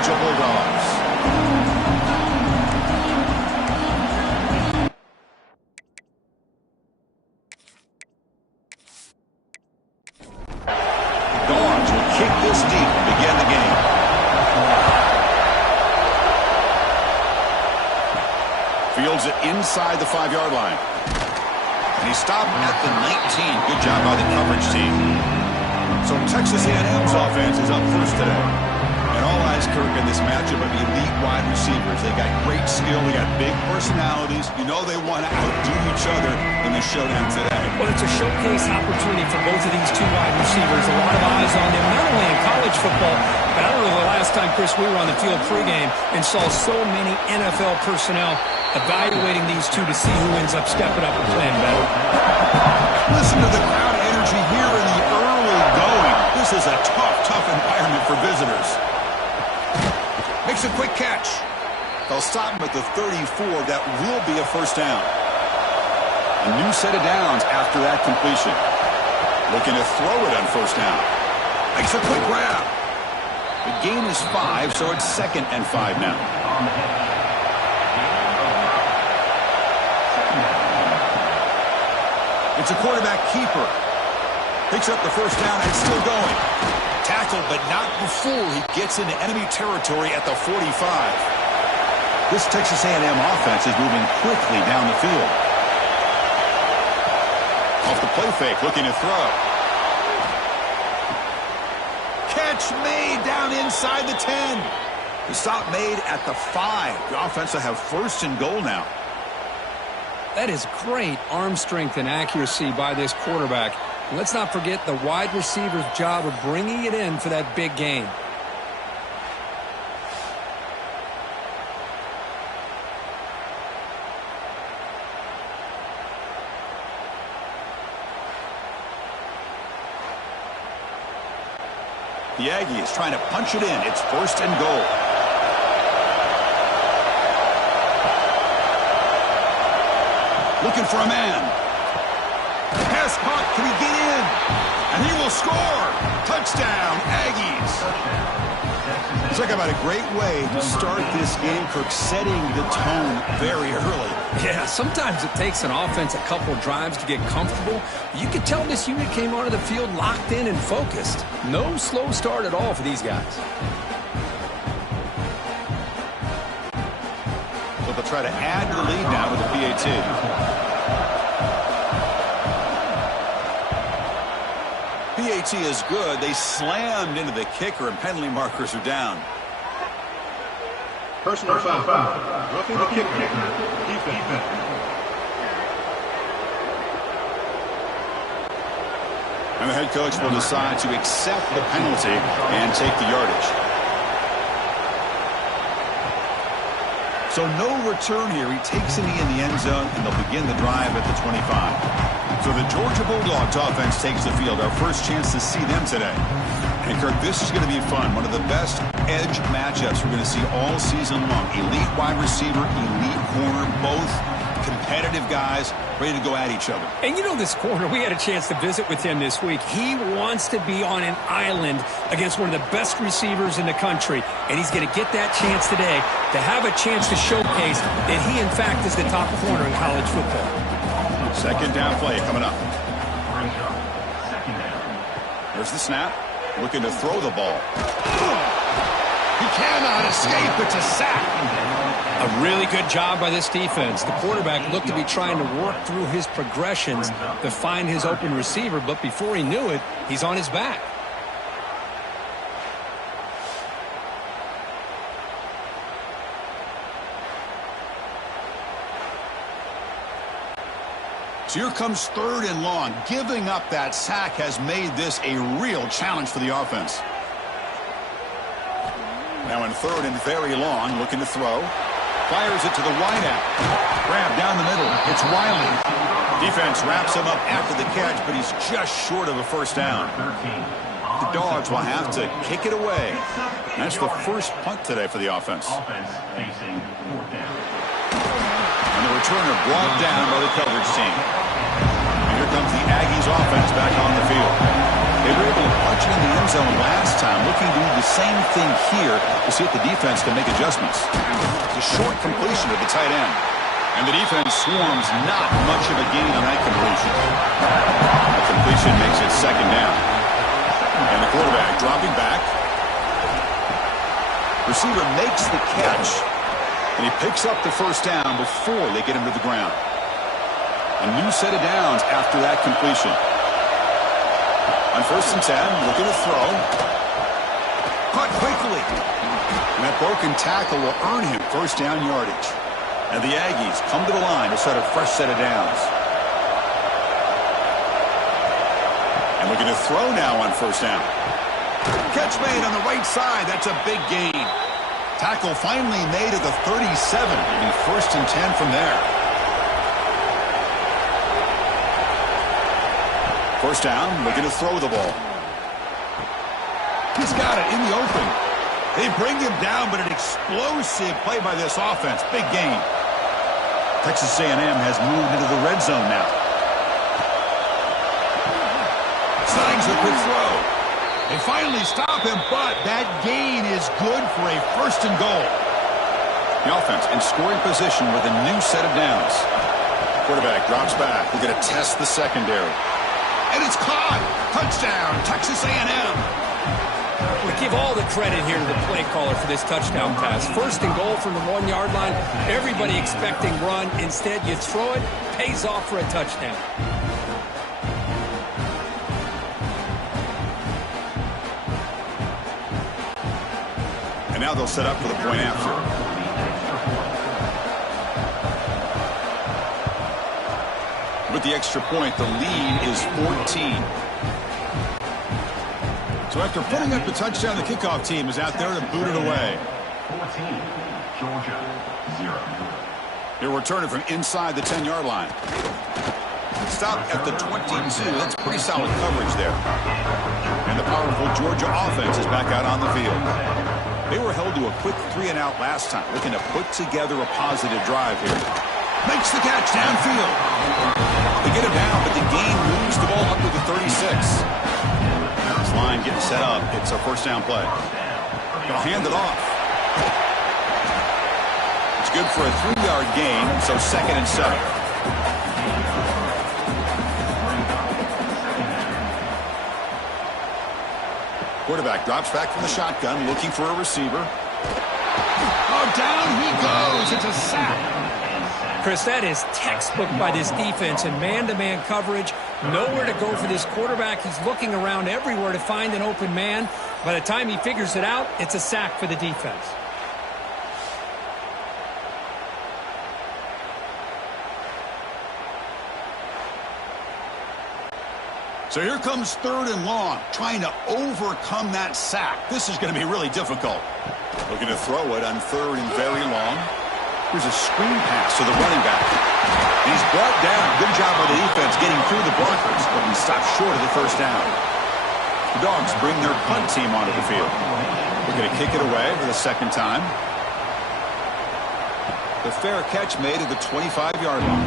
Georgia Bulldogs. Dogs will kick this deep to begin the game. Fields it inside the 5-yard line. And he stopped at the 19. Good job by the coverage team. So Texas A&M's offense is up first today. And all eyes, Kirk, in this matchup of elite wide receivers. They got great skill. They got big personalities. You know they want to outdo each other in the showdown today. Well, it's a showcase opportunity for both of these two wide receivers. A lot of eyes on them, not only in college football, but I don't know the last time, Chris, we were on the field pregame and saw so many NFL personnel evaluating these two to see who ends up stepping up and playing better. Listen to the crowd energy here in the early going. This is a tough environment for visitors. Makes a quick catch. They'll stop him at the 34. That will be a first down. A new set of downs after that completion. Looking to throw it on first down. Makes a quick grab. The gain is 5, so it's 2nd and 5 now. It's a quarterback keeper. Picks up the first down and still going. Tackled, but not before he gets into enemy territory at the 45. This Texas A&M offense is moving quickly down the field. Off the play fake, looking to throw. Catch made down inside the 10. The stop made at the 5. The offense will have 1st and goal now. That is great arm strength and accuracy by this quarterback. And let's not forget the wide receiver's job of bringing it in for that big gain. The Aggies trying to punch it in. It's 1st and goal. Looking for a man. Pass caught. Can he get in? And he will score. Touchdown, Aggies. Talk about a great way to start this game, Kirk, setting the tone very early. Yeah, sometimes it takes an offense a couple drives to get comfortable. You could tell this unit came onto the field locked in and focused. No slow start at all for these guys. So they'll try to add to the lead now with the PAT. PAT is good. They slammed into the kicker, and penalty markers are down. Personal foul. Roughing the kicker. Defense. And the head coach will decide to accept the penalty and take the yardage. So no return here. He takes a knee in the end zone, and they'll begin the drive at the 25. So the Georgia Bulldogs offense takes the field. Our first chance to see them today. And, Kirk, this is going to be fun. One of the best edge matchups we're going to see all season long. Elite wide receiver, elite corner, both competitive guys ready to go at each other. And you know this corner, we had a chance to visit with him this week. He wants to be on an island against one of the best receivers in the country. And he's going to get that chance today to have a chance to showcase that he, in fact, is the top corner in college football. 2nd down play coming up. There's the snap. Looking to throw the ball. He cannot escape. It's a sack. A really good job by this defense. The quarterback looked to be trying to work through his progressions to find his open receiver, but before he knew it, he's on his back. So here comes 3rd and long. Giving up that sack has made this a real challenge for the offense. Now in 3rd and very long, looking to throw. Fires it to the wideout. Grab down the middle. It's Wiley. Defense wraps him up after the catch, but he's just short of a first down. The Dogs will have to kick it away. That's the first punt today for the offense. And the returner brought down by the coverage team. And here comes the Aggies offense back on the field. They were able to punch it in the end zone last time, looking to do the same thing here to see if the defense can make adjustments. It's a short completion of the tight end. And the defense swarms not much of a gain on that completion. The completion makes it second down. And the quarterback dropping back. Receiver makes the catch. And he picks up the first down before they get him to the ground. A new set of downs after that completion. On 1st and 10, looking to throw. Caught quickly. And that broken tackle will earn him first down yardage. And the Aggies come to the line to set a fresh set of downs. And looking to throw now on 1st down. Catch made on the right side. That's a big gain. Tackle finally made at the 37. It'll be 1st and 10 from there. 1st down, looking to throw the ball. He's got it in the open. They bring him down, but an explosive play by this offense. Big gain. Texas A&M has moved into the red zone now. Signs a quick throw. They finally stop him, but that gain is good for a 1st and goal. The offense in scoring position with a new set of downs. Quarterback drops back. We're going to test the secondary. And it's caught. Touchdown, Texas A&M. We give all the credit here to the play caller for this touchdown pass. 1st and goal from the 1-yard line. Everybody expecting run. Instead, you throw it, pays off for a touchdown. And now they'll set up for the point after. With the extra point, the lead is 14. So after putting up the touchdown, the kickoff team is out there to boot it away. 14, Georgia, 0. They're returning from inside the 10-yard line. Stop at the 22. That's pretty solid coverage there. And the powerful Georgia offense is back out on the field. They were held to a quick 3-and-out last time, looking to put together a positive drive here. Makes the catch downfield. They get him down, but the gain moves the ball up to the 36. This line getting set up. It's a 1st down play. They'll hand it off. It's good for a 3-yard gain, so 2nd and 7. Quarterback drops back from the shotgun, looking for a receiver. Oh, down he goes. It's a sack. Chris, that is textbook by this defense in man-to-man coverage. Nowhere to go for this quarterback. He's looking around everywhere to find an open man. By the time he figures it out, it's a sack for the defense. So here comes 3rd and long, trying to overcome that sack. This is going to be really difficult. Looking to throw it on 3rd and very long. Here's a screen pass to the running back. He's brought down. Good job by the defense getting through the blockers, but he stopped short of the 1st down. The Dogs bring their punt team onto the field. We're going to kick it away for the 2nd time. The fair catch made at the 25-yard line.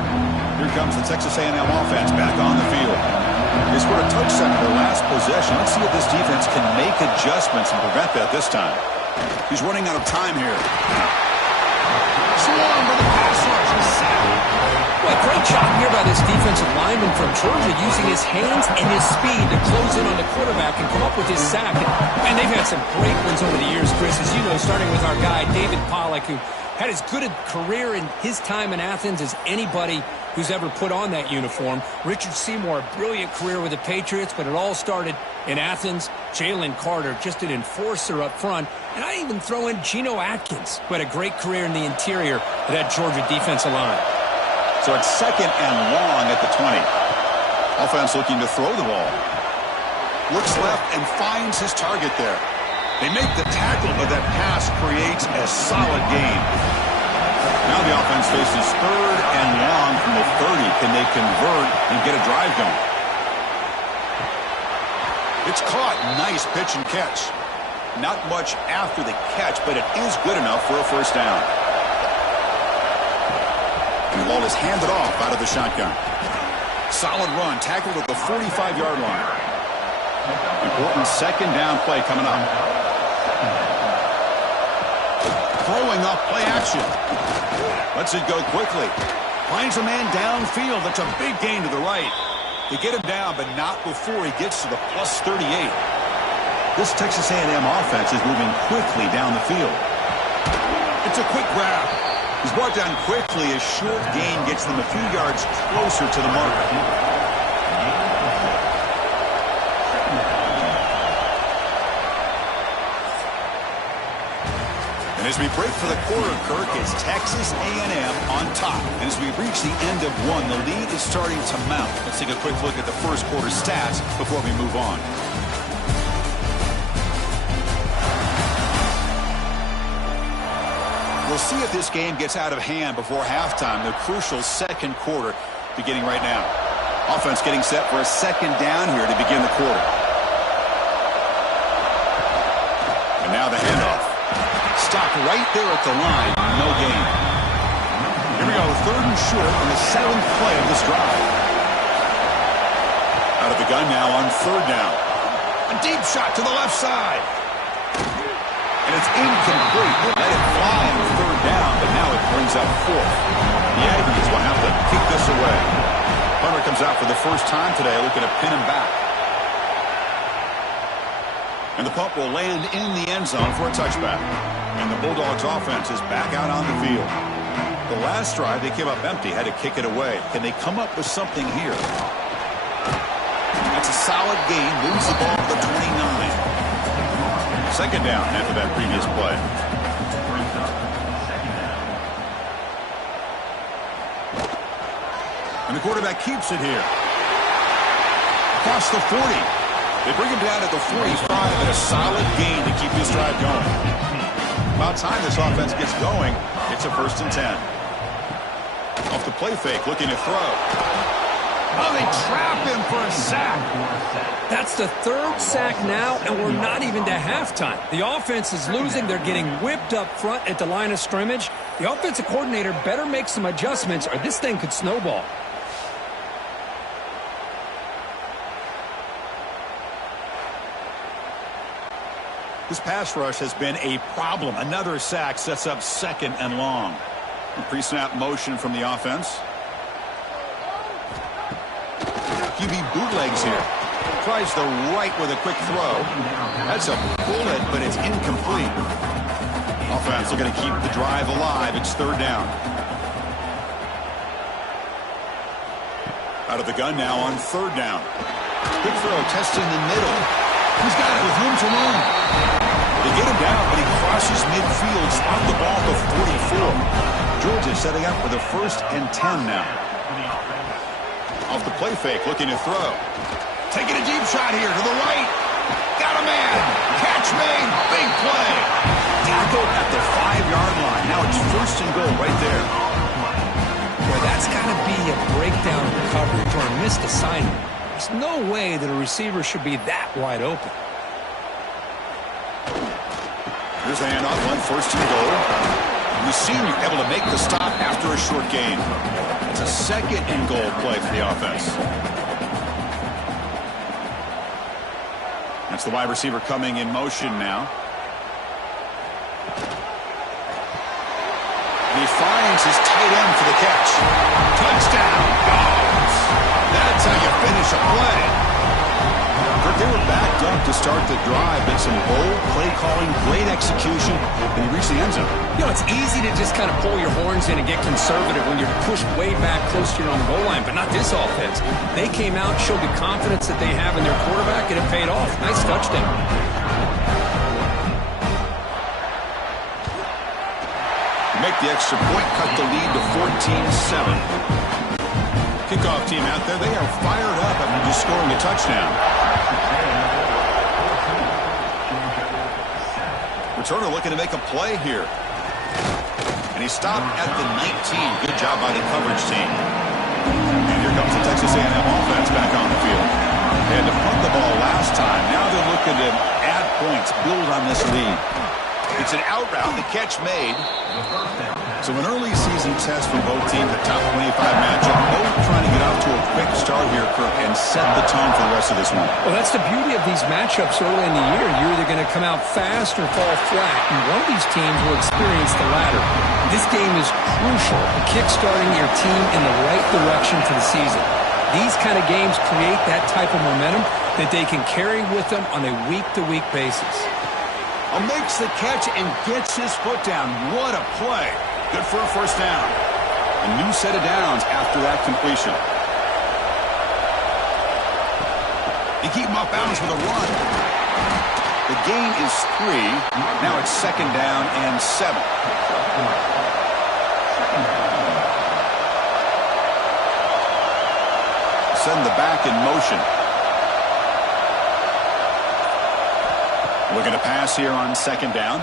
Here comes the Texas A&M offense back on the field. They scored a touchdown in their last possession. Let's see if this defense can make adjustments and prevent that this time. He's running out of time here. Swarm with the pass rush and sack. Well, great job here by this defensive lineman from Georgia using his hands and his speed to close in on the quarterback and come up with his sack. And they've had some great ones over the years, Chris, as you know, starting with our guy, David Pollock, who had as good a career in his time in Athens as anybody who's ever put on that uniform. Richard Seymour, a brilliant career with the Patriots, but it all started in Athens. Jalen Carter, just an enforcer up front. And I even throw in Geno Atkins, who had a great career in the interior of that Georgia defensive line. So it's 2nd and long at the 20. Offense looking to throw the ball. Looks left and finds his target there. They make the tackle, but that pass creates a solid gain. Now the offense faces 3rd and long from the 30. Can they convert and get a drive going? It's caught. Nice pitch and catch. Not much after the catch, but it is good enough for a 1st down. And the ball is handed off out of the shotgun. Solid run, tackled at the 45-yard line. Important second down play coming up. Throwing up play action. Lets it go quickly. Finds a man downfield. That's a big gain to the right. They get him down, but not before he gets to the plus 38. This Texas A&M offense is moving quickly down the field. It's a quick grab. He's brought down quickly. A short gain gets them a few yards closer to the mark. And as we break for the quarter, Kirk, it's Texas A&M on top. And as we reach the end of one, the lead is starting to mount. Let's take a quick look at the first quarter stats before we move on. We'll see if this game gets out of hand before halftime. The crucial second quarter beginning right now. Offense getting set for a second down here to begin the quarter. And now the handoff. Stopped right there at the line. No gain. Here we go. Third and short on the 7th play of this drive. Out of the gun now on third down. A deep shot to the left side. And it's incomplete. They let it fly on third down, but now it brings up fourth. The Aggies will have to kick this away. Punter comes out for the first time today, looking to pin him back. And the punt will land in the end zone for a touchback. And the Bulldogs offense is back out on the field. The last drive, they came up empty, had to kick it away. Can they come up with something here? That's a solid gain, moves the ball to the 29. Second down after that previous play. And the quarterback keeps it here. Across the 40. They bring him down at the 45 and a solid gain to keep this drive going. About time this offense gets going, it's a 1st and 10. Off the play fake, looking to throw. Oh, they trap him for a sack. That's the 3rd sack now, and we're not even to halftime. The offense is losing. They're getting whipped up front at the line of scrimmage. The offensive coordinator better make some adjustments, or this thing could snowball. This pass rush has been a problem. Another sack sets up 2nd and long. Pre-snap motion from the offense. QB bootlegs here. Tries the right with a quick throw. That's a bullet, but it's incomplete. Offense looking to keep the drive alive. It's 3rd down. Out of the gun now on 3rd down. Quick throw, testing the middle. He's got it with room to run. They get him down, but he crosses midfield, spot the ball to 44. Georgia setting up for the 1st and 10 now. Off the play fake, looking to throw. Taking a deep shot here to the right. Got a man. Catch made. Big play. Tackle at the 5-yard line. Now it's 1st and goal right there. Boy, that's got to be a breakdown in coverage or a missed assignment. There's no way that a receiver should be that wide open. Here's the handoff on 1st and goal. The senior able to make the stop after a short gain. It's a 2nd and goal play for the offense. That's the wide receiver coming in motion now. And he finds his tight end for the catch. Touchdown, Dogs. That's how you finish a play. They were backed up to start the drive, but some bold play calling, great execution, and he reached the end zone. You know, it's easy to just kind of pull your horns in and get conservative when you're pushed way back close to your own goal line, but not this offense. They came out, showed the confidence that they have in their quarterback, and it paid off. Nice touchdown. Make the extra point, cut the lead to 14-7. Kickoff team out there, they are fired up after just scoring a touchdown. Returner looking to make a play here. And he stopped at the 19. Good job by the coverage team. And here comes the Texas A&M offense back on the field. They had to punt the ball last time. Now they're looking to add points, build on this lead. It's an out route, the catch made. So an early season test for both teams, a top 25 matchup. Both trying to get off to a quick start here, Kirk, and set the tone for the rest of this one. Well, that's the beauty of these matchups early in the year. You're either going to come out fast or fall flat, and one of these teams will experience the latter. This game is crucial, kick-starting your team in the right direction for the season. These kind of games create that type of momentum that they can carry with them on a week-to-week basis. Makes the catch and gets his foot down. What a play. Good for a first down. A new set of downs after that completion. They keep him off balance with a run. The gain is 3. Now it's second down and 7. Send the back in motion. Looking to pass here on second down.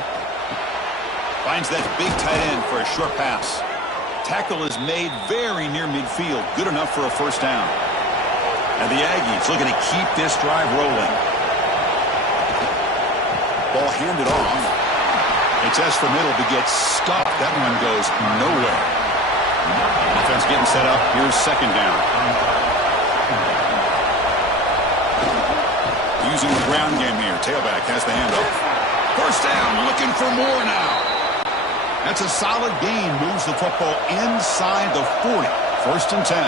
Finds that big tight end for a short pass. Tackle is made very near midfield. Good enough for a first down. And the Aggies looking to keep this drive rolling. Ball handed off. They test for middle to get stuffed. That one goes nowhere. Defense getting set up. Here's second down. Using the ground game here. Tailback has the handoff. First down, looking for more now. That's a solid gain. Moves the football inside the 40. First and 10.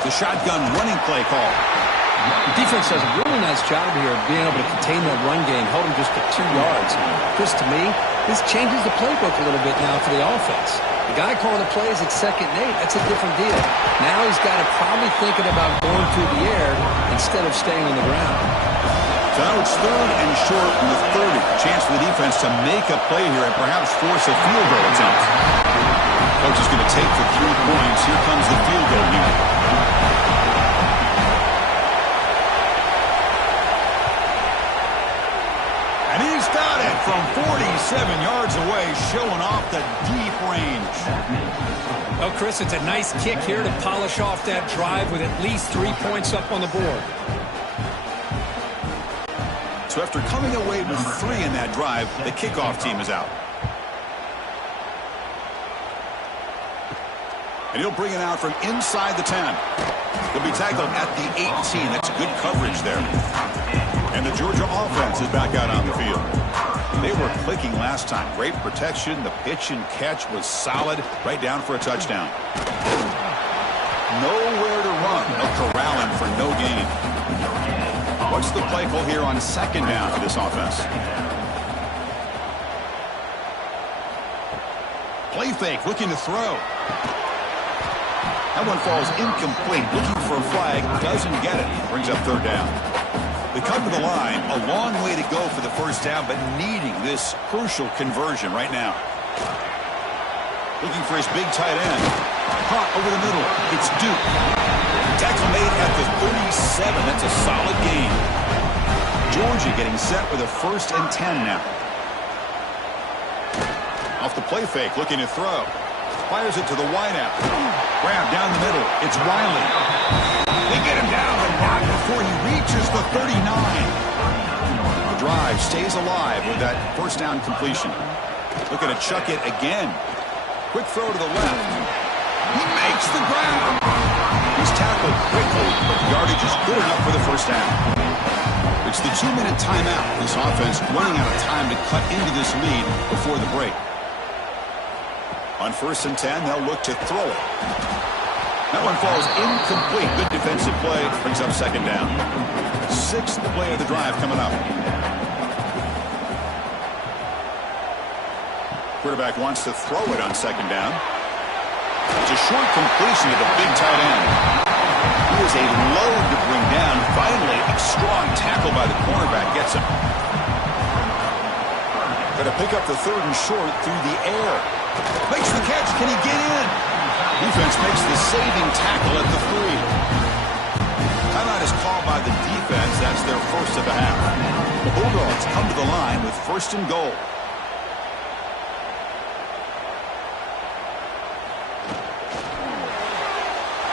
The shotgun running play call. The defense does a really nice job here of being able to contain that run game, hold them just at 2 yards. Chris, to me, this changes the playbook a little bit now for the offense. The guy calling the plays at 2nd and 8, that's a different deal. Now he's got to probably thinking about going through the air instead of staying on the ground. So now it's 3rd and short in the 30. Chance for the defense to make a play here and perhaps force a field goal attempt. Coach is going to take the 3 points. Here comes the field goal unit. And he's got it from 47 yards away, showing off the deep range. Well, Chris, it's a nice kick here to polish off that drive with at least 3 points up on the board. So after coming away with 3 in that drive, the kickoff team is out. And he'll bring it out from inside the 10. He'll be tackled at the 18. That's good coverage there. And the Georgia offense is back out on the field. They were clicking last time. Great protection. The pitch and catch was solid. Right down for a touchdown. Nowhere to run. No corralling for no gain. What's the play call here on second down for this offense? Play fake, looking to throw. That one falls incomplete. Looking for a flag, doesn't get it. Brings up 3rd down. They come to the line, a long way to go for the first down, but needing this crucial conversion right now. Looking for his big tight end. Caught over the middle. It's Duke. Tackle made at the 37. That's a solid gain. Georgia getting set with a 1st and 10 now. Off the play fake, looking to throw. Fires it to the wideout. Grab down the middle. It's Riley. They get him down, but not before he reaches the 39. The drive stays alive with that first down completion. Looking to chuck it again. Quick throw to the left. He makes the grab. He's tackled quickly, but the yardage is good enough for the first down. It's the 2-minute timeout. This offense running out of time to cut into this lead before the break. On 1st and 10, they'll look to throw it. That one falls incomplete. Good defensive play. Brings up second down. 6th play of the drive coming up. Quarterback wants to throw it on second down. It's a short completion to the big tight end. He is a load to bring down. Finally, a strong tackle by the cornerback gets him. Going to pick up the 3rd and short through the air. Makes the catch. Can he get in? Defense makes the saving tackle at the 3. Timeout is called by the defense. That's their first of the half. The Bulldogs come to the line with 1st and goal.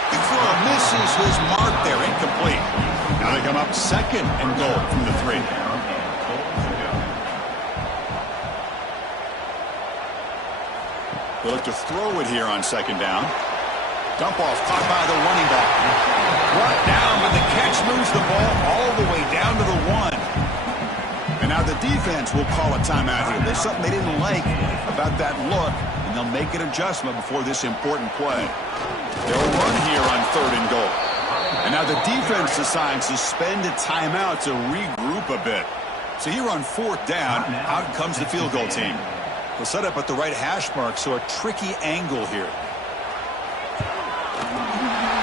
The throw misses his mark there. Incomplete. Now they come up 2nd and goal from the 3. They'll look to throw it here on second down. Dump off caught by the running back. Brought down, but the catch moves the ball all the way down to the 1. And now the defense will call a timeout here. There's something they didn't like about that look, and they'll make an adjustment before this important play. They'll run here on 3rd and goal. And now the defense decides to spend a timeout to regroup a bit. So here on 4th down, out comes the field goal team. They'll set up at the right hash mark, so a tricky angle here.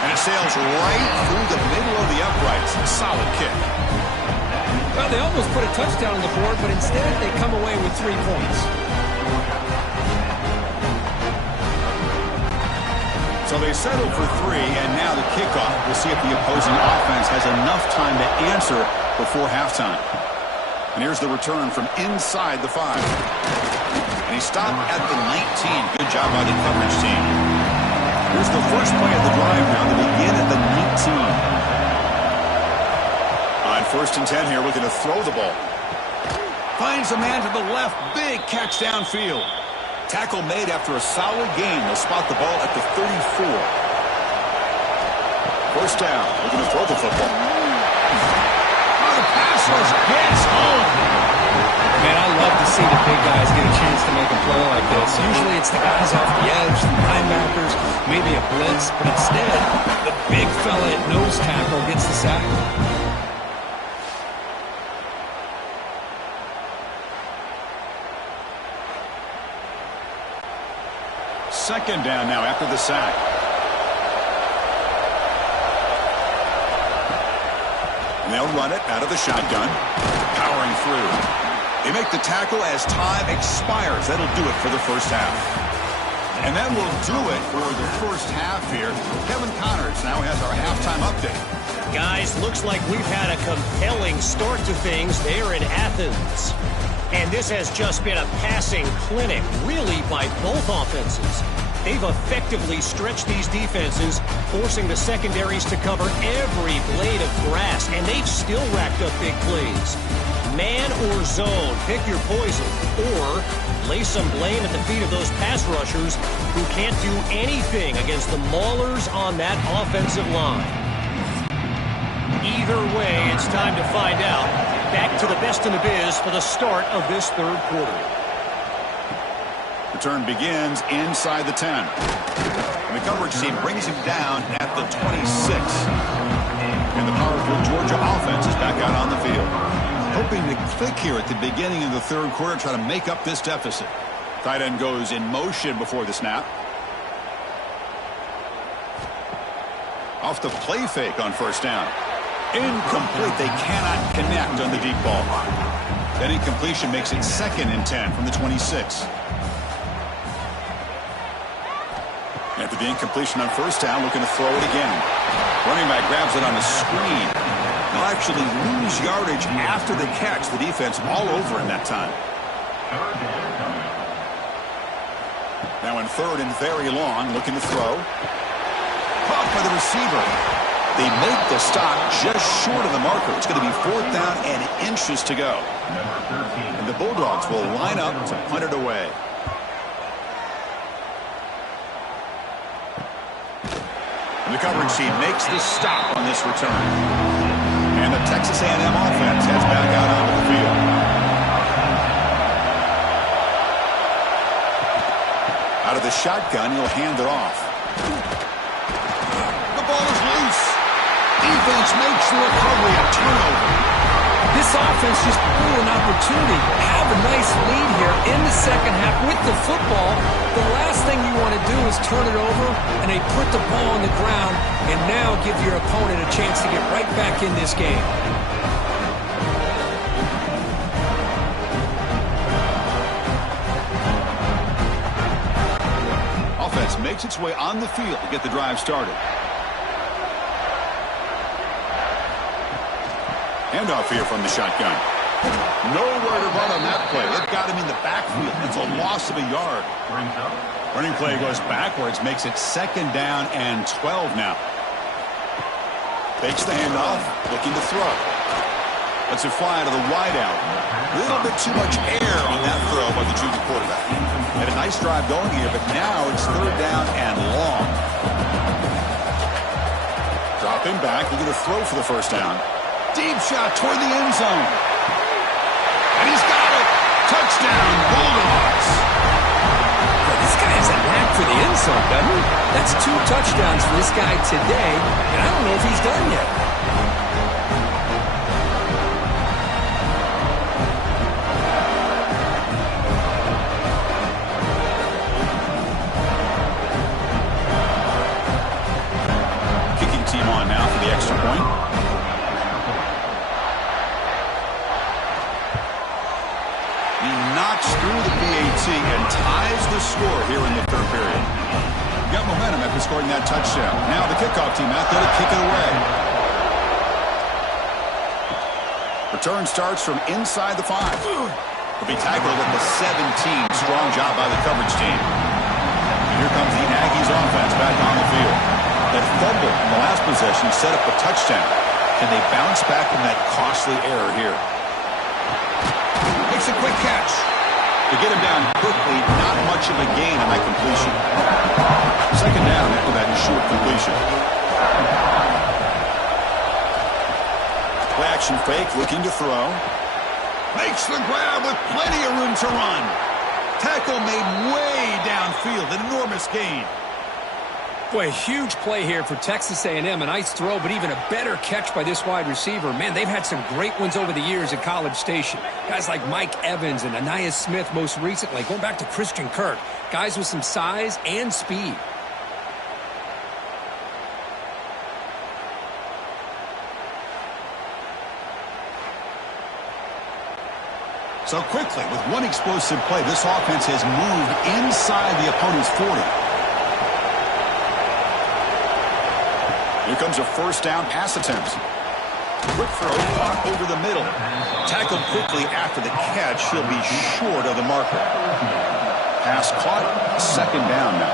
And it sails right through the middle of the uprights. A solid kick. Well, they almost put a touchdown on the board, but instead they come away with 3 points. So they settle for 3, and now the kickoff. We'll see if the opposing offense has enough time to answer before halftime. And here's the return from inside the 5. And he stopped at the 19. Good job by the coverage team. Here's the first play of the drive now. They begin at the 19. On 1st and 10 here, looking to throw the ball. Finds a man to the left. Big catch downfield. Tackle made after a solid game. They'll spot the ball at the 34. 1st down. Looking to throw the football. Oh, the pass rush gets home. Man, I love to see the big guys get a chance to make a play like this. Usually it's the guys off the edge, the linebackers, maybe a blitz, but instead the big fella at nose tackle gets the sack. Second down now after the sack. And they'll run it out of the shotgun. Powering through. They make the tackle as time expires. That'll do it for the first half. And that will do it for the first half here. Kevin Connors now has our halftime update. Guys, looks like we've had a compelling start to things there in Athens. And this has just been a passing clinic, really, by both offenses. They've effectively stretched these defenses, forcing the secondaries to cover every blade of grass, and they've still racked up big plays. Man or zone, pick your poison, or lay some blame at the feet of those pass rushers who can't do anything against the maulers on that offensive line. Either way, it's time to find out. Back to the best in the biz for the start of this 3rd quarter. Return begins inside the 10. And the coverage team brings him down at the 26. And the powerful Georgia offense is back out on the field. Hoping to click here at the beginning of the 3rd quarter, try to make up this deficit. Tight end goes in motion before the snap. Off the play fake on 1st down. Incomplete. They cannot connect on the deep ball. That incompletion makes it 2nd and 10 from the 26. After the incompletion on 1st down, looking to throw it again. Running back grabs it on the screen. They'll actually lose yardage after the catch. The defense all over in that time. Now in 3rd and very long, looking to throw. Caught by the receiver. They make the stop just short of the marker. It's going to be 4th down and inches to go. And the Bulldogs will line up to punt it away. And the coverage team makes the stop on this return. And the Texas A&M offense heads back out onto the field. Out of the shotgun, he'll hand it off. The ball is loose. Defense makes the recovery, a turnover. This offense just blew an opportunity. Have a nice lead here in the 2nd half with the football. The last thing you want to do is turn it over, and they put the ball on the ground and now give your opponent a chance to get right back in this game. Offense makes its way on the field to get the drive started. Handoff here from the shotgun. Nowhere to run on that play. They've got him in the backfield. It's a loss of a yard. Running play goes backwards, makes it 2nd down and 12 now. Takes the handoff, looking to throw. Lets it fly to the wideout. A little bit too much air on that throw. throw by the junior quarterback. Had a nice drive going here, but now it's third down and long. Dropping back, looking to throw for the first down. Deep shot toward the end zone. And he's got it. Touchdown, Bulldogs. Well, this guy has a knack for the end zone, doesn't he? That's 2 touchdowns for this guy today, and I don't know if he's done yet. Kicking team on now for the extra point. Through the PAT and ties the score here in the third period. Got momentum after scoring that touchdown. Now the kickoff team out there to kick it away. Return starts from inside the 5. Will be tackled at the 17. Strong job by the coverage team. And here comes the Aggies offense back on the field. That fumble in the last possession set up a touchdown. Can they bounce back from that costly error here? Makes a quick catch. To get him down quickly, not much of a gain on that completion. Second down after that short completion. Play action fake, looking to throw. Makes the grab with plenty of room to run. Tackle made way downfield, an enormous gain. Boy, a huge play here for Texas A&M. A nice throw, but even a better catch by this wide receiver. Man, they've had some great ones over the years at College Station. Guys like Mike Evans and Anais Smith most recently, going back to Christian Kirk. Guys with some size and speed. So quickly, with one explosive play, this offense has moved inside the opponent's 40. Here comes a first down pass attempt. Quick throw, caught over the middle. Tackled quickly after the catch. He'll be short of the marker. Pass caught. Second down now.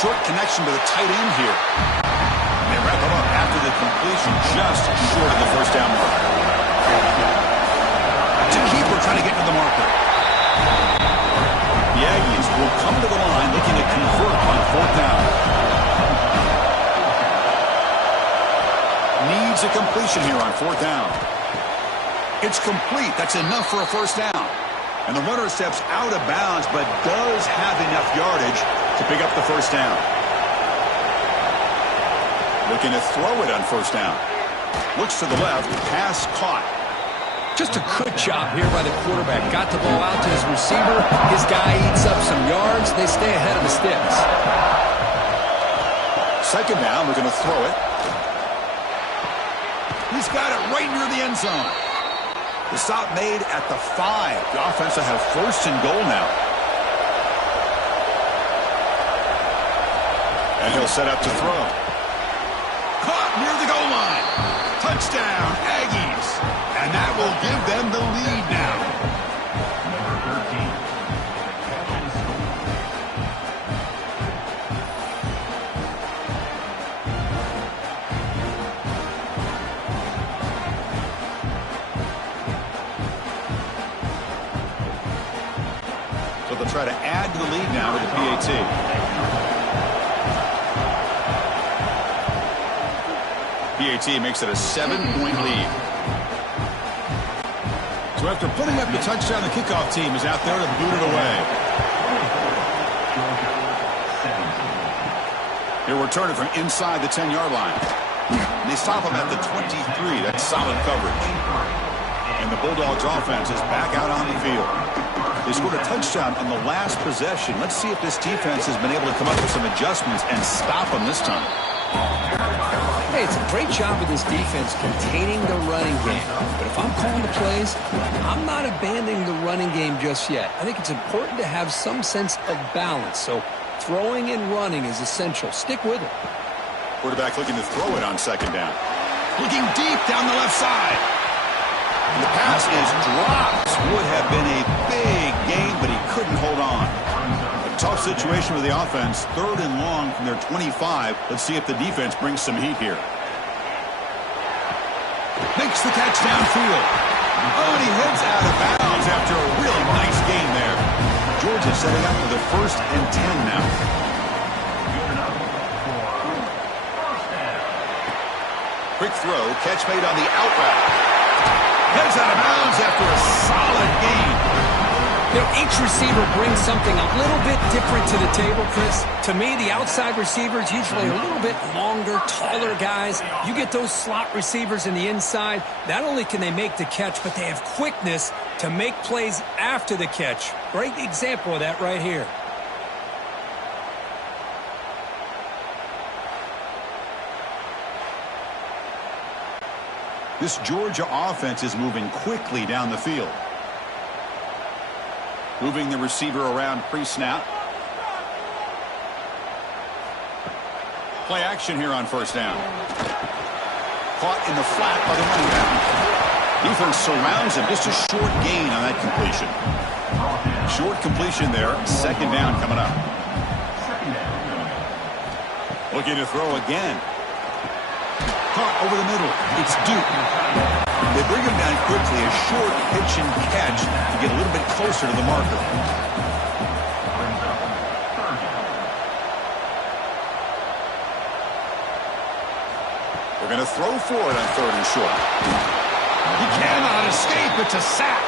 Short connection to the tight end here. And they wrap him up after the completion, just short of the first down marker. To keeper trying to get to the marker. The Aggies will come to the line looking to convert on fourth down. Needs a completion here on fourth down. It's complete. That's enough for a first down. And the runner steps out of bounds, but does have enough yardage to pick up the first down. Looking to throw it on first down. Looks to the left. Pass caught. Just a good job here by the quarterback. Got the ball out to his receiver. His guy eats up some yards. They stay ahead of the sticks. Second down, we're going to throw it. He's got it right near the end zone. The stop made at the 5. The offense will have first and goal now. And he'll set up to throw. Caught near the goal line. Touchdown, Aggies. And that will give them the lead now. Number 13. So they'll try to add to the lead now with the PAT. PAT makes it a 7-point lead. So after putting up the touchdown, the kickoff team is out there to boot it away. He'll return it from inside the 10-yard line. And they stop him at the 23. That's solid coverage. And the Bulldogs offense is back out on the field. They scored a touchdown on the last possession. Let's see if this defense has been able to come up with some adjustments and stop them this time. Hey, it's a great job of this defense containing the running game. But if I'm calling the plays, I'm not abandoning the running game just yet. I think it's important to have some sense of balance. So throwing and running is essential. Stick with it. Quarterback looking to throw it on second down. Looking deep down the left side. And the pass is dropped. Would have been a big gain, but he couldn't hold on. A tough situation with the offense. Third and long from their 25. Let's see if the defense brings some heat here. Makes the catch downfield. Oh, and he heads out of setting up with a 1st and 10 now. Quick throw, catch made on the out route. Heads out of bounds after a solid gain. You know, each receiver brings something a little bit different to the table, Chris. To me, the outside receivers, usually a little bit longer, taller guys. You get those slot receivers in the inside, not only can they make the catch, but they have quickness to make plays after the catch. Great example of that right here. This Georgia offense is moving quickly down the field. Moving the receiver around pre-snap. Play action here on 1st down. Caught in the flat by the running back. Defense surrounds him. Just a short gain on that completion. Short completion there. 2nd down coming up. Looking to throw again. Caught over the middle. It's Duke. They bring him down quickly. A short pitch and catch to get a little bit closer to the marker. They're going to throw for it on 3rd and short. He cannot escape. It's a sack.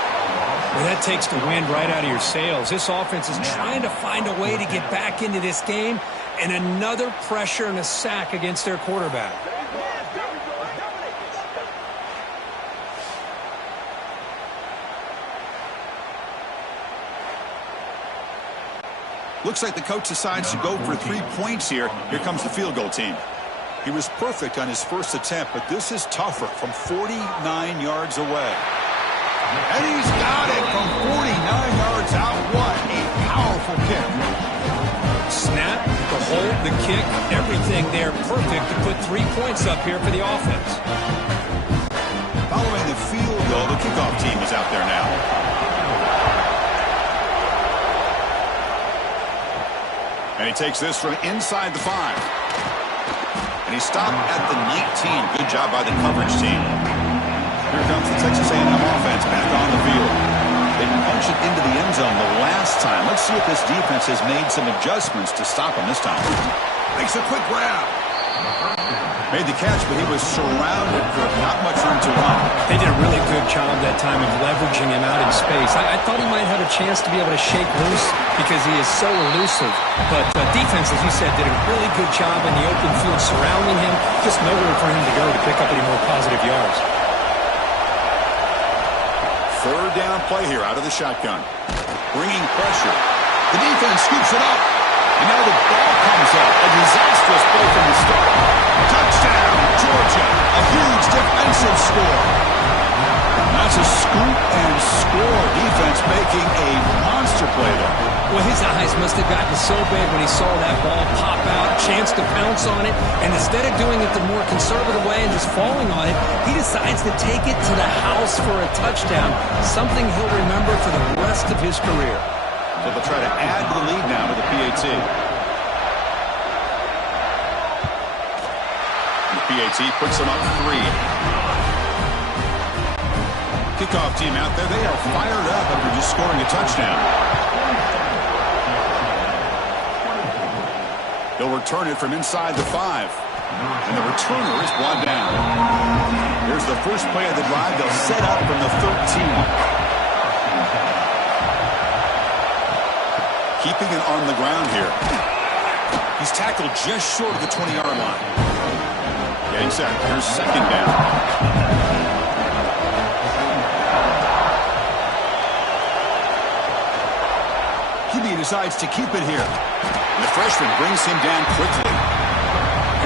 Well, that takes the wind right out of your sails. This offense is trying to find a way to get back into this game, and another pressure and a sack against their quarterback. Looks like the coach decides to go for 3 points here. Here comes the field goal team. He was perfect on his first attempt, but this is tougher from 49 yards away. And he's got it from 49 yards out. What a powerful kick. Snap, the hold, the kick, everything there perfect to put 3 points up here for the offense. Following the field goal, the kickoff team is out there now. And he takes this from inside the 5. And he stopped at the 19. Good job by the coverage team. Here comes the Texas A&M offense back on the field. They punched it into the end zone the last time. Let's see if this defense has made some adjustments to stop him this time. Makes a quick grab. Made the catch, but he was surrounded for not much room to run. They did a really good job that time of leveraging him out in space. I thought he might have a chance to be able to shake loose because he is so elusive. But defense, as you said, did a really good job in the open field surrounding him. Just nowhere for him to go to pick up any more positive yards. 3rd down play here out of the shotgun. Bringing pressure. The defense scoops it up. And now the ball comes up. A disastrous play from the start. Touchdown, Georgia. A huge defensive score. That's a scoop and score. Defense making a monster play there. Well, his eyes must have gotten so big when he saw that ball pop out, chance to pounce on it, and instead of doing it the more conservative way and just falling on it, he decides to take it to the house for a touchdown, something he'll remember for the rest of his career. So they'll try to add to the lead now with the PAT. And the PAT puts them up 3. Kickoff team out there. They are fired up after just scoring a touchdown. They'll return it from inside the 5. And the returner is brought down. Here's the first play of the drive. They'll set up from the 13. Keeping it on the ground here. He's tackled just short of the 20-yard line. Getting set. Here's 2nd down. QB decides to keep it here. And the freshman brings him down quickly.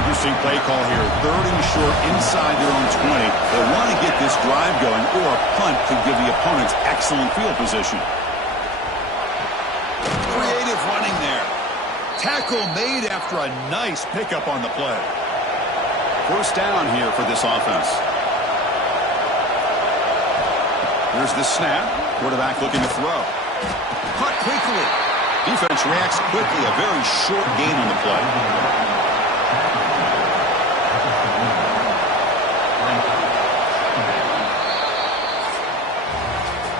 Interesting play call here. 3rd and short inside their own 20. They want to get this drive going, or a punt could give the opponents excellent field position. Creative running there. Tackle made after a nice pickup on the play. 1st down here for this offense. Here's the snap. Quarterback looking to throw. Caught quickly. Defense reacts quickly. A very short gain on the play.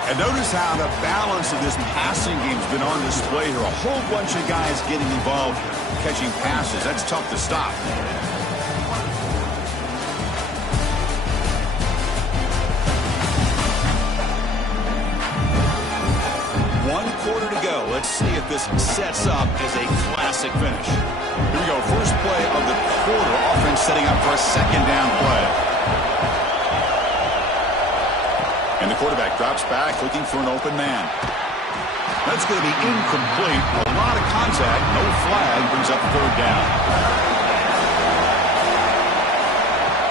And notice how the balance of this passing game's been on display here. A whole bunch of guys getting involved catching passes. That's tough to stop. One quarter to go. Let's see if this sets up as a classic finish. Here we go. First play of the quarter. Offense setting up for a second down play. And the quarterback drops back, looking for an open man. That's going to be incomplete. A lot of contact. No flag. Brings up third down.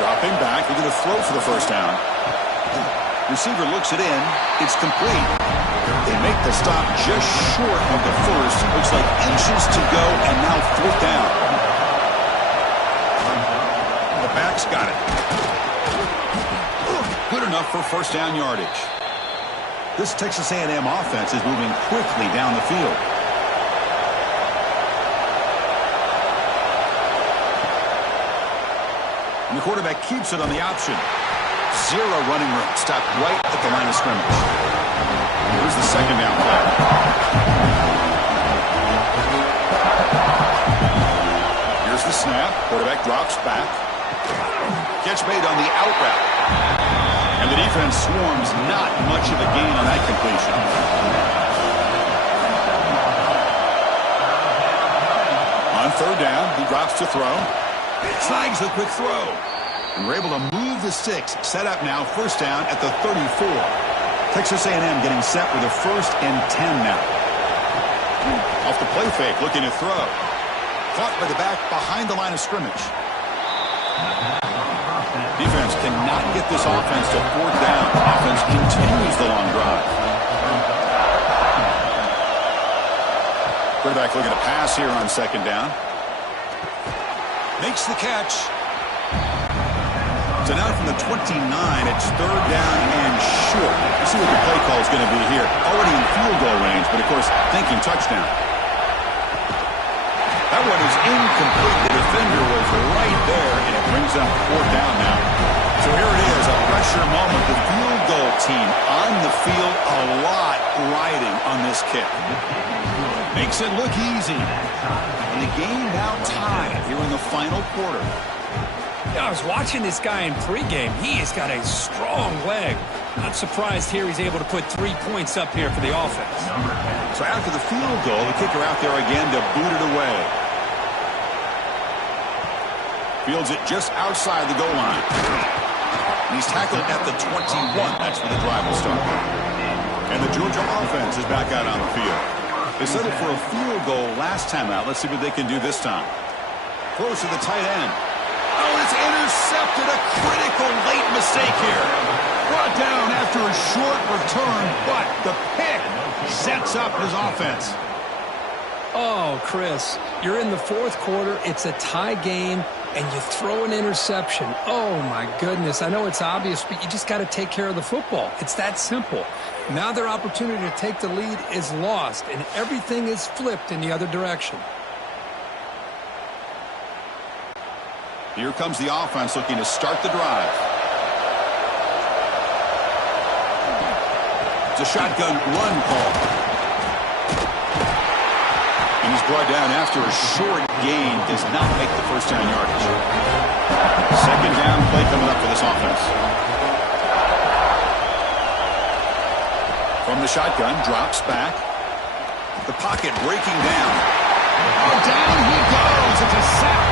Dropping back. They're going to throw for the first down. Receiver looks it in. It's complete. They make the stop just short of the first. Looks like inches to go, and now fourth down. The back's got it. Good enough for first down yardage. This Texas A&M offense is moving quickly down the field. And the quarterback keeps it on the option. Zero running room. Stopped right at the line of scrimmage. Here's the second down play. Here's the snap. Quarterback drops back. Catch made on the out route. And the defense swarms, not much of a gain on that completion. On third down, he drops to throw. Snags the quick throw. And we're able to move the sticks. Set up now, first down at the 34. Texas A&M getting set with a 1st and 10 now. Off the play fake, looking to throw. Caught by the back behind the line of scrimmage. Defense cannot get this offense to fourth down. Offense continues the long drive. Quarterback looking to pass here on second down. Makes the catch. So now from the 29, it's third down and short. Let's see what the play call is going to be here. Already in field goal range, but of course thinking touchdown. That one is incomplete. The defender was right there, and it brings up fourth down now. So here it is, a pressure moment. The field goal team on the field, a lot riding on this kick. Makes it look easy. And the game now tied here in the final quarter. Yeah, I was watching this guy in pregame. He has got a strong leg. Not surprised here he's able to put 3 points up here for the offense. So after the field goal, the kicker out there again to boot it away. Fields it just outside the goal line. And he's tackled at the 21. That's where the drive will start. And the Georgia offense is back out on the field. They settled for a field goal last time out. Let's see what they can do this time. Close to the tight end. Oh, it's intercepted. A critical late mistake here. Brought down after a short return, but the pick sets up his offense. Oh, Chris, you're in the fourth quarter. It's a tie game, and you throw an interception. Oh, my goodness. I know it's obvious, but you just got to take care of the football. It's that simple. Now their opportunity to take the lead is lost, and everything is flipped in the other direction. Here comes the offense looking to start the drive. It's a shotgun run call. And he's brought down after a short gain. Does not make the first down yardage. Second down play coming up for this offense. From the shotgun, drops back. The pocket breaking down. Oh, down he goes. It's a sack.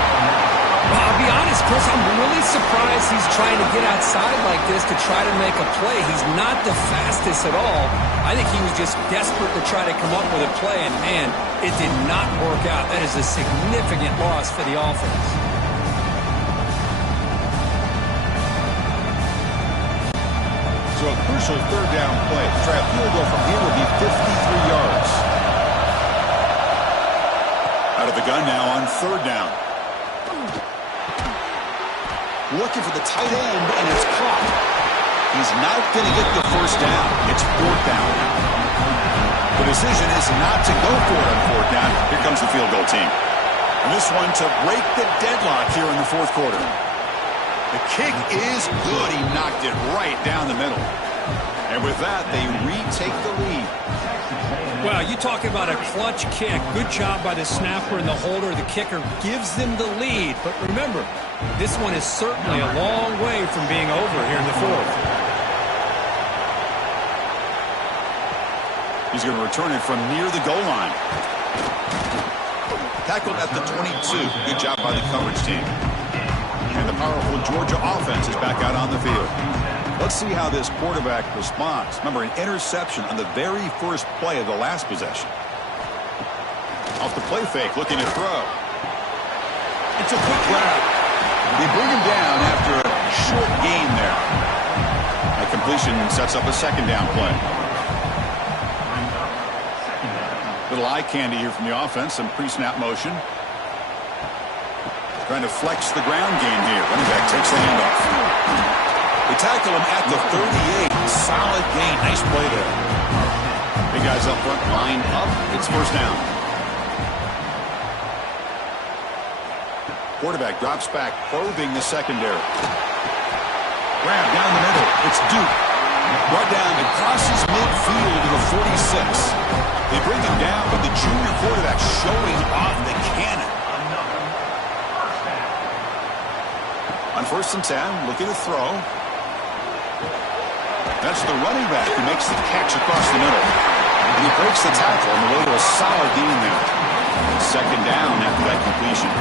Well, I'll be honest, Chris, I'm really surprised he's trying to get outside like this to try to make a play. He's not the fastest at all. I think he was just desperate to try to come up with a play, and, man, it did not work out. That is a significant loss for the offense. So a crucial third down play. Try a field goal from here would be 53 yards. Out of the gun now on third down. Looking for the tight end, and it's caught. He's not going to get the first down. It's fourth down now. The decision is not to go for it on fourth down. Here comes the field goal team. And this one to break the deadlock here in the fourth quarter. The kick is good. He knocked it right down the middle. And with that, they retake the lead. Well, you talk about a clutch kick. Good job by the snapper and the holder. The kicker gives them the lead. But remember, this one is certainly a long way from being over here in the fourth. He's going to return it from near the goal line. Tackled at the 22. Good job by the coverage team. And the powerful Georgia offense is back out on the field. Let's see how this quarterback responds. Remember, an interception on the very first play of the last possession. Off the play fake, looking to throw. It's a quick grab. They bring him down after a short gain there. That completion sets up a second down play. Little eye candy here from the offense. Some pre-snap motion. Trying to flex the ground game here. Running back takes the handoff. They tackle him at the 38. Solid gain. Nice play there. Big guys up front, line up. It's first down. Quarterback drops back, probing the secondary. Grab down the middle. It's Duke. Brought down and crosses midfield to the 46. They bring him down, but the junior quarterback showing off the cannon. On 1st and 10, looking to throw. That's the running back who makes the catch across the middle. And he breaks the tackle on the way to a solid gain there. Second down after that completion.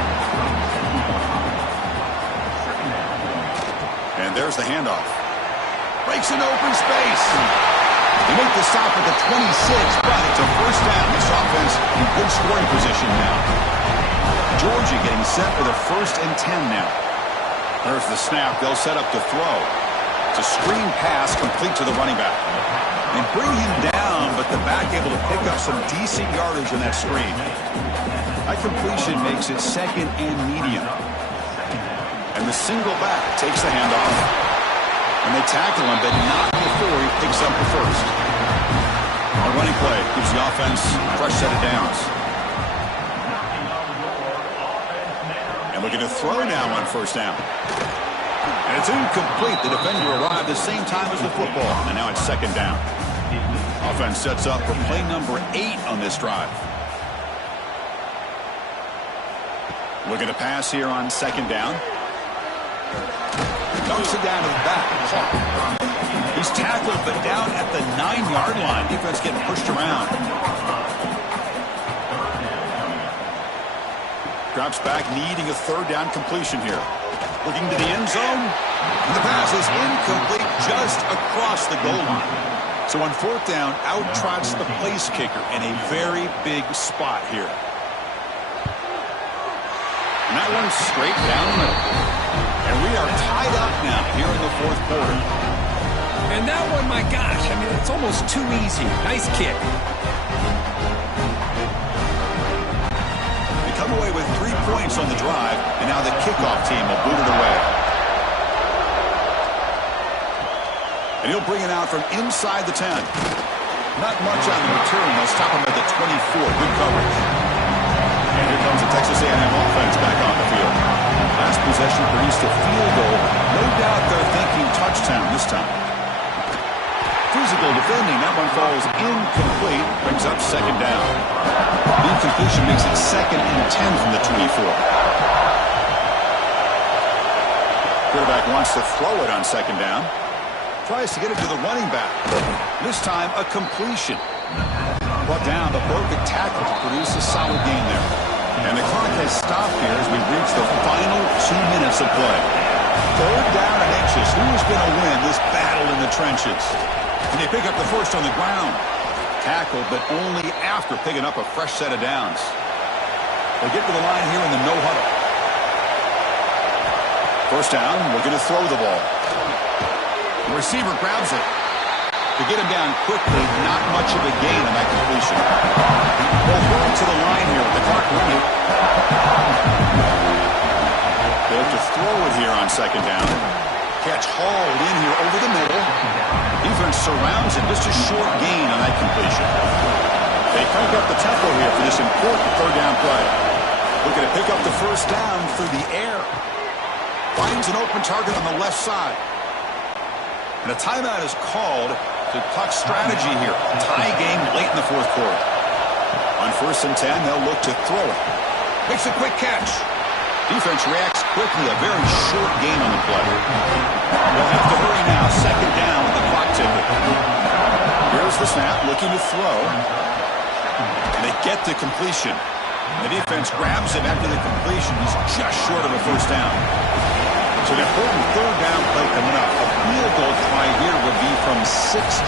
And there's the handoff. Breaks into open space. They make the stop at the 26, but it's a first down. This offense in good scoring position now. Georgia getting set for the 1st and 10 now. There's the snap. They'll set up to throw. It's a screen pass complete to the running back. They bring him down, but the back able to pick up some decent yardage on that screen. That completion makes it 2nd and medium. And the single back takes the handoff. And they tackle him, but not before he picks up the first. A running play gives the offense a fresh set of downs. And looking to throw now on 1st down. And it's incomplete. The defender arrived the same time as the football. And now it's 2nd down. Offense sets up for play number 8 on this drive. Looking to pass here on 2nd down. Knocks it down to the back. He's tackled, but down at the 9-yard line. Defense getting pushed around. Drops back, needing a 3rd down completion here. Looking to the end zone. And the pass is incomplete just across the goal line. So on 4th down, out trots the place kicker in a very big spot here. And that one's straight down the middle. And we are tied up now here in the 4th quarter. And that one, my gosh, I mean, it's almost too easy. Nice kick. They come away with 3 points on the drive, and now the kickoff team will boot it away. And he'll bring it out from inside the 10. Not much on the return. They'll stop him at the 24. Good coverage. And here comes the Texas A&M offense back on the field. Last possession produced a field goal. No doubt they're thinking touchdown this time. Physical defending. That one falls incomplete. Brings up 2nd down. The incompletion makes it 2nd and 10 from the 24. Quarterback wants to throw it on 2nd down. Tries to get it to the running back. This time a completion. Brought down, the perfect tackle to produce a solid gain there. And the clock has stopped here as we reach the final 2 minutes of play. 3rd down and inches. Who is going to win this battle in the trenches? And they pick up the first on the ground. Tackled, but only after picking up a fresh set of downs. They get to the line here in the no huddle. 1st down, we're going to throw the ball. The receiver grabs it. To get him down quickly, not much of a gain on that completion. They'll throw it to the line here with the clock running. They have to throw it here on 2nd down. Catch hauled in here over the middle. Defense surrounds him. Just a short gain on that completion. They crank up the tempo here for this important 3rd down play. Looking to pick up the 1st down through the air. Finds an open target on the left side. And a timeout is called To puck strategy here. Tie game late in the fourth quarter. On 1st and 10, they'll look to throw it. Makes a quick catch. Defense reacts quickly. A very short game on the play. They'll have to hurry now. 2nd down with the clock ticking. Here's the snap, looking to throw. And they get the completion. The defense grabs him after the completion. He's just short of a 1st down. So an important 3rd down play coming up. A field goal try here would be from 60.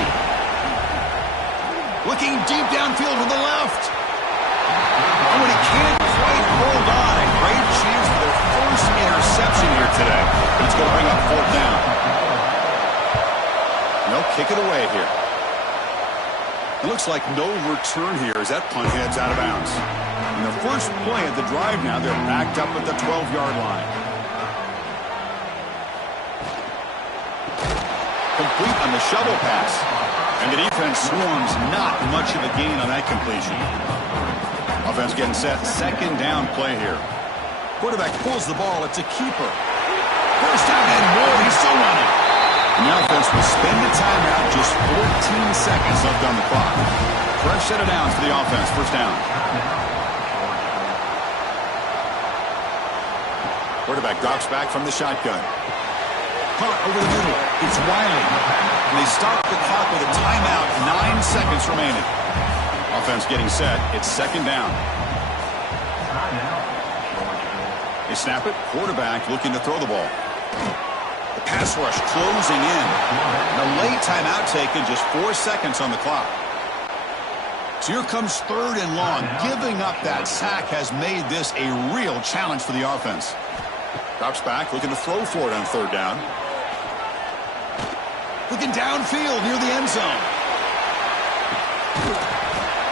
Looking deep downfield to the left. Oh, and he can't quite hold on. A great chance for their first interception here today. But it's going to bring up 4th down. They'll kick it away here. It looks like no return here as that punt heads out of bounds. In the first play of the drive now, they're backed up at the 12-yard line. Complete on the shovel pass. And the defense swarms, not much of a gain on that completion. Offense getting set. 2nd down play here. Quarterback pulls the ball. It's a keeper. 1st down and more. He's still running. And the offense will spend a timeout. Just 14 seconds left on the clock. Fresh set of downs for the offense. 1st down. Quarterback drops back from the shotgun. Caught over the middle. It's Wiley. And they stop the clock with a timeout. 9 seconds remaining. Offense getting set. It's 2nd down. They snap it. Quarterback looking to throw the ball. The pass rush closing in. And a late timeout taken. Just 4 seconds on the clock. So here comes 3rd and long. Giving up that sack has made this a real challenge for the offense. Drops back, looking to throw for it on 3rd down. Looking downfield near the end zone.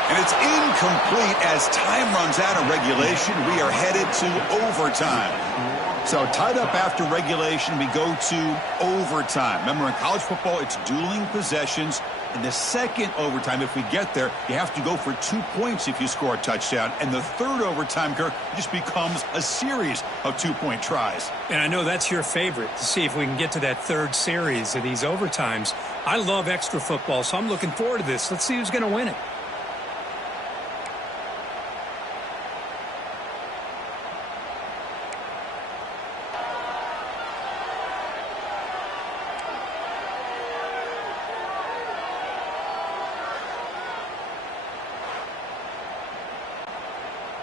And it's incomplete as time runs out of regulation. We are headed to overtime. So tied up after regulation, we go to overtime. Remember, in college football, it's dueling possessions. In the 2nd overtime, if we get there, you have to go for 2 points if you score a touchdown. And the 3rd overtime, Kirk, just becomes a series of 2-point tries. And I know that's your favorite, to see if we can get to that 3rd series of these overtimes. I love extra football, so I'm looking forward to this. Let's see who's going to win it.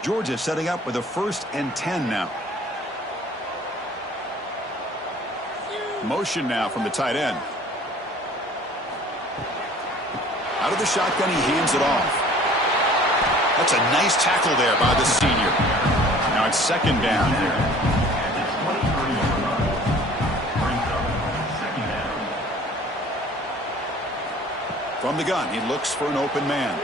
Georgia setting up with a 1st and 10 now. Motion now from the tight end. Out of the shotgun, he hands it off. That's a nice tackle there by the senior. Now it's 2nd down here. From the gun, he looks for an open man.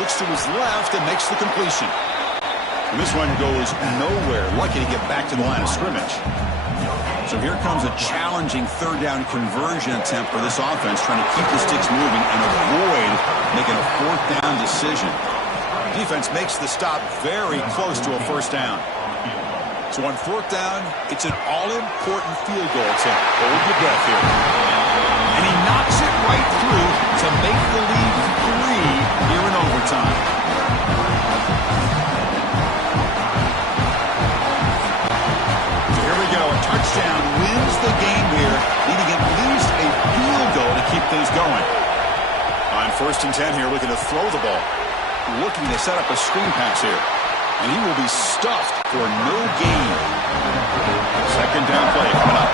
Looks to his left and makes the completion. And this one goes nowhere. Lucky to get back to the line of scrimmage. So here comes a challenging 3rd down conversion attempt for this offense, trying to keep the sticks moving and avoid making a 4th down decision. Defense makes the stop very close to a 1st down. So on 4th down, it's an all-important field goal attempt. Hold your breath here. And he knocks it right through to make the lead 3 here in overtime. So here we go. A touchdown wins the game here, needing at least a field goal to keep things going. On 1st and 10 here, looking to throw the ball. Looking to set up a screen pass here. And he will be stuffed for no gain. 2nd down play coming up.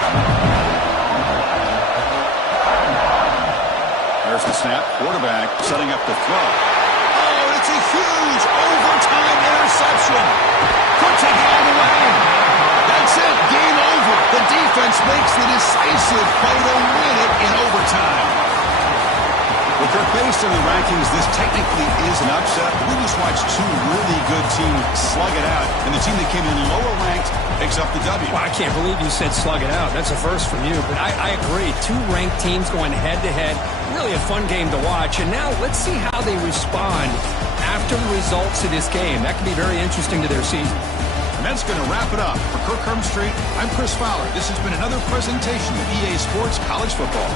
There's the snap. Quarterback setting up the throw. Oh, it's a huge overtime interception. Could take it all the way. That's it. Game over. The defense makes the decisive play to win it in overtime. Well, Kirk, based on the rankings, this technically is an upset. We just watched 2 really good teams slug it out, and the team that came in lower ranked picks up the W. Well, I can't believe you said slug it out. That's a first from you, but I agree. 2 ranked teams going head-to-head. Really a fun game to watch, and now let's see how they respond after the results of this game. That could be very interesting to their season. And that's going to wrap it up. For Kirk Street, I'm Chris Fowler. This has been another presentation of EA Sports College Football.